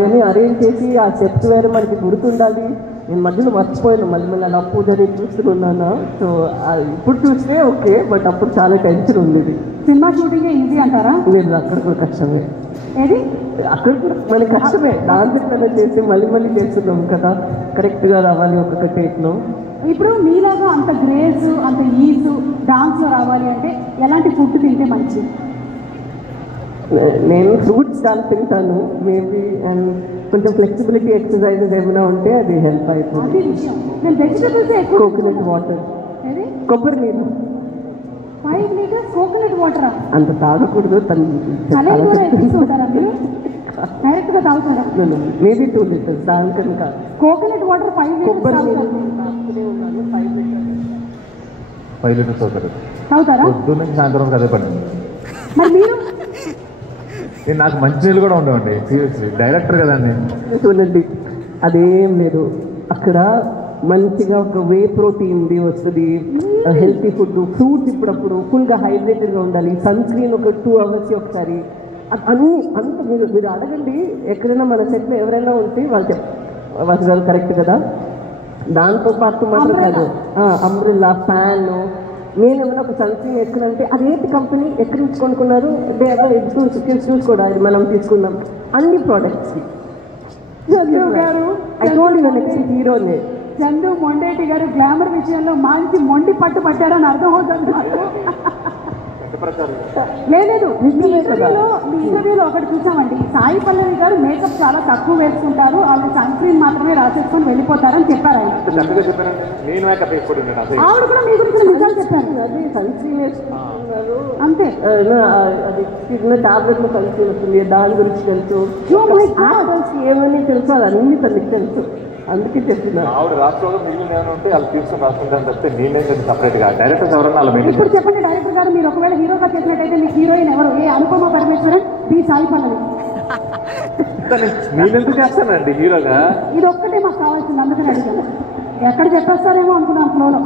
అవన్నీ అరేంజ్ చేసి ఆ స్టెప్స్ వేరే మనకి గుర్తుండాలి. నేను మధ్యలో మర్చిపోయాను, మళ్ళీ అలా పూజని చూస్తున్నాను. సో ఇప్పుడు చూస్తే ఓకే, బట్ అప్పుడు చాలా టెన్షన్ ఉండేది. సినిమా షూటింగ్ ఈజీ అంటారా? లేదు, అక్కడ కూడా కష్టమే. ఏది అక్కడ కూడా మనకి కష్టమే. డాన్స్ ఎట్లా చేసి మళ్ళీ చేస్తున్నాం కదా, కరెక్ట్గా రావాలి ఒక్కొక్క టేక్లో. ఇప్పుడు మీలాగా అంత గ్రేస్ అంత ఈజ్ డాన్స్లో రావాలి అంటే ఎలాంటి ఫుడ్ తింటే మంచిది? నేను ఫ్రూట్స్ చాలా తింటాను మేబీ, అండ్ కొంచెం ఫ్లెక్సిబిలిటీ ఎక్సర్సైజెస్ ఏమైనా ఉంటే అది హెల్ప్ అవుతుంది. అది విషయం. నేను వెజిటబుల్స్ ఎక్కువ కోకోనట్ వాటర్, ఏది కొబ్బరి నీళ్ళు 5 లీటర్స్ కోకోనట్ వాటరా? అంత తాగకూడదు. చల్లగా కూడా ఎక్కిస్తుంటారా మీరు? డైరెక్ట్గా తాగుతారా? మేబీ 2 లీటర్స్, దానికని కాదు. కోకోనట్ వాటర్ 5 కొబ్బరి నీళ్ళు లీటర్స్ తాగుతూనే ఉన్నాను. 5 లీటర్స్ తాగుతారా? పొద్దు నుంచి సాయంత్రం అదే పని. మరి మీరు నాకు మంచి నీళ్ళు కూడా ఉండవండి, సీరియస్లీ. డైరెక్టర్ కదండి. చూడండి, అదేం లేదు అక్కడ. మంచిగా ఒక వే ప్రోటీన్ వస్తుంది, హెల్తీ ఫుడ్, ఫ్రూట్స్ ఇప్పుడప్పుడు ఫుల్గా హైడ్రేటెడ్గా ఉండాలి, సన్ స్క్రీన్ ఒక 2 hours ఒకసారి, అన్నీ అంత మీరు అడగండి. ఎక్కడైనా మన సెట్లో ఎవరైనా ఉంటే వాళ్ళు కరెక్ట్ కదా. దాంతో పాటు మాత్రం కాదు, అంబ్రెల్లా, ఫ్యాన్. నేను ఏమైనా ఒక సన్ స్క్రీన్ వేసుకున్నానంటే అదేంటి కంపెనీ ఎక్కడి నుంచి కొనుక్కున్నారు, చూసుకోవడానికి మనం తీసుకున్నాం అన్ని ప్రోడక్ట్స్. చందు గారు, నెక్స్ట్ హీరోనే చందు మొండేటి గారు గ్లామర్ విషయంలో మంచి మొండి పట్టు పట్టారని అర్థం అవుతుంది నాకు. లేదు, మీ ఇంటర్వ్యూలో ఒకటి చూసామండి, సాయి పల్లవి గారు మేకప్ చాలా తక్కువ వేసుకుంటారు, ఆవిడ సన్ స్క్రీన్ మాత్రమే రాసేసుకొని వెళ్ళిపోతారని చెప్పారు ఆయన. ఆవిడ కూడా మీ గురించి నిజాలు చెప్పారు. అది సన్ స్క్రీన్ వేసుకుంటున్నారు అంతే. అది చిన్న టాబ్లెట్లో సన్ స్క్రీన్ వస్తుంది, దాని గురించి తెలుసు. ఏమని తెలుసు, అది అన్ని తనకి తెలుసు, అందుకే చెప్తున్నారు. ఆవిడ రాష్ట్రంలో మిగిలిన ఏమైనా ఉంటే వాళ్ళు తీసుకుని రాసుకుంటాను తప్పితే నేనే సపరేట్గా. డైరెక్టర్స్ ఎవరన్నా అలా మెయింటైన్. ఇప్పుడు చెప్పండి డైరెక్టర్ గారు, మీరు ఒకవేళ హీరోగా చేసినట్టయితే మీకు హీరోయిన్ ఎవరు? ఏ అనుపమ పరమేశ్వరన్, బి సాయి పల్లవి? నేనెందుకు చేస్తానండి హీరోగా? ఇది ఒక్కటే మాకు కావాల్సింది, అందుకని అడిగాను. ఎక్కడ చెప్పేస్తారేమో అనుకున్నాను ఫ్లోలో.